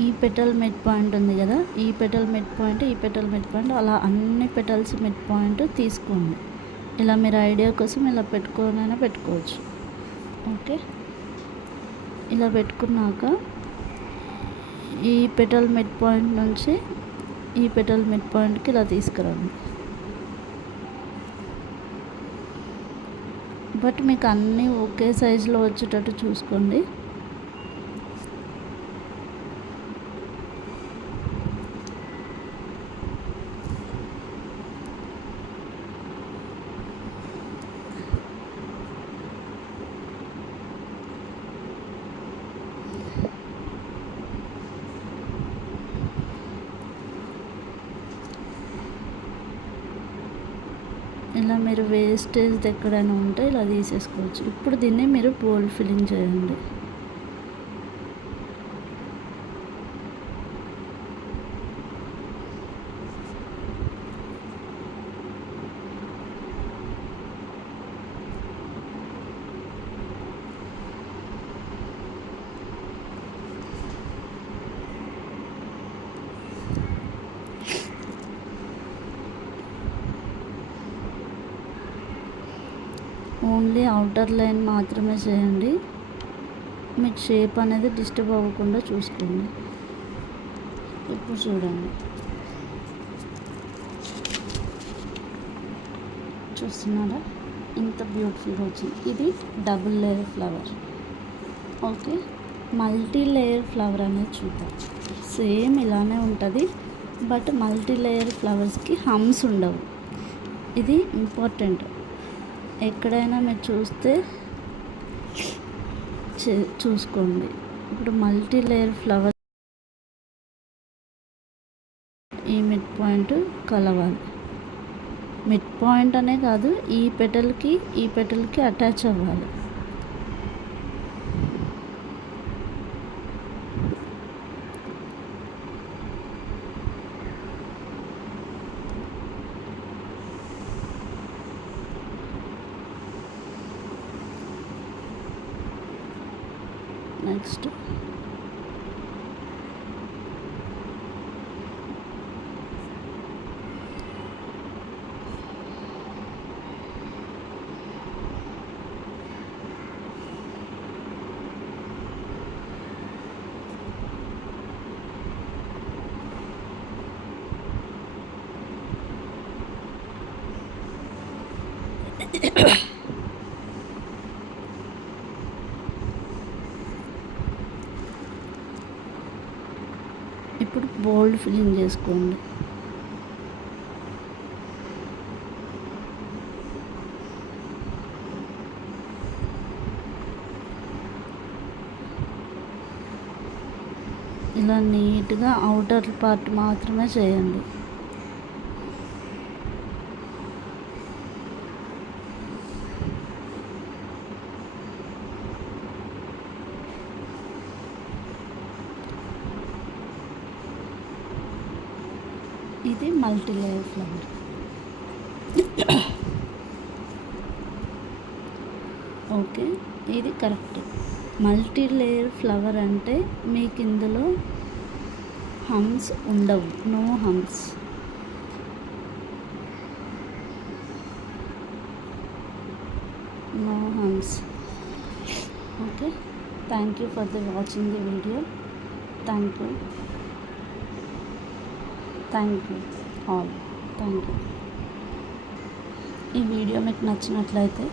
ఈ petal mid point ఉంది కదా, ఈ పెటల్ మిడ్ పాయింట్, ఈ పెటల్ మిడ్ పాయింట్, అలా అన్ని పెటల్స్ మిడ్ పాయింట్ తీసుకోండి. ఇలా మీరు ఐడియా కోసం ఇలా పెట్టుకోనైనా పెట్టుకోవచ్చు. ఓకే, ఇలా పెట్టుకున్నాక ఈ పెటల్ మిడ్ పాయింట్ నుంచి ఈ పెటల్ మిడ్ పాయింట్కి ఇలా తీసుకురండి. బట్ మీకు అన్నీ ఒకే సైజులో వచ్చేటట్టు చూసుకోండి. ఇలా మీరు వేస్టేజ్ ఎక్కడైనా ఉంటే ఇలా తీసేసుకోవచ్చు. ఇప్పుడు దీన్ని మీరు బోల్ ఫిల్లింగ్ చేయండి. ఓన్లీ అవుటర్ లైన్ మాత్రమే చేయండి. మీకు షేప్ అనేది డిస్టర్బ్ అవ్వకుండా చూసుకోండి. ఇప్పుడు చూడండి, చూస్తున్నారా ఇంత బ్యూటిఫుల్గా వచ్చింది. ఇది double layer flower. Okay, multi layer flower అనేది చూద్దాం. సేమ్ ఇలానే ఉంటుంది, బట్ మల్టీ లేయర్ ఫ్లవర్స్కి హమ్స్ ఉండవు. ఇది ఇంపార్టెంట్. ఎక్కడైనా మీరు చూసుకోండి. ఇప్పుడు మల్టీ లేయర్ ఫ్లవర్ ఈ మిడ్ పాయింట్ కలవాలి. మిడ్ పాయింట్ అనే కాదు, ఈ పెటల్కి అటాచ్ అవ్వాలి. నెక్స్ట్ ఇప్పుడు బోల్డ్ ఫిల్లింగ్ చేసుకోండి. ఇలా నీట్గా అవుటర్ పార్ట్ మాత్రమే చేయండి. ఇది మల్టీ లేయర్ ఫ్లవర్. ఓకే, ఇది కరెక్ట్. మల్టీ లేయర్ ఫ్లవర్ అంటే మీకు ఇందులో హమ్స్ ఉండవు, no hums. No hums. Okay, thank you for watching the video. Thank you all. Thank you. ఈ వీడియో మీకు నచ్చినట్లయితే